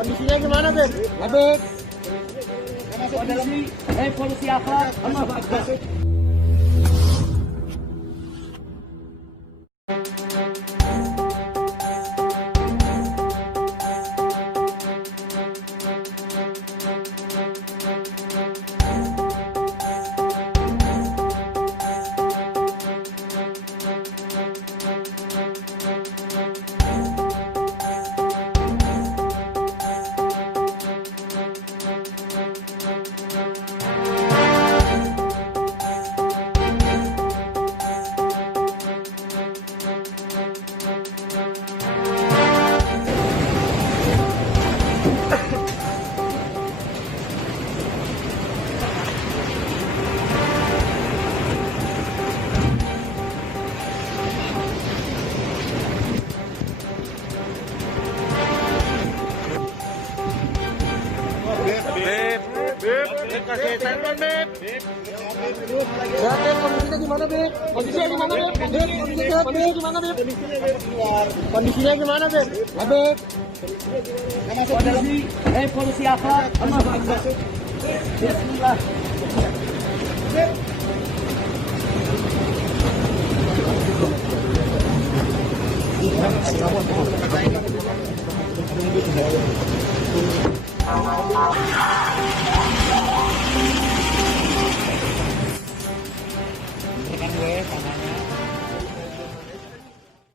Kondisinya gimana, Beb? Habib. Polisi apa? Kasih telepon, Beb. Beb, kondisinya gimana, Beb? Kondisinya gimana, Beb? Kondisinya gimana, Beb? Kondisinya gimana, Beb? Habib. Polisi apa? Bismillah. Kan gue tangannya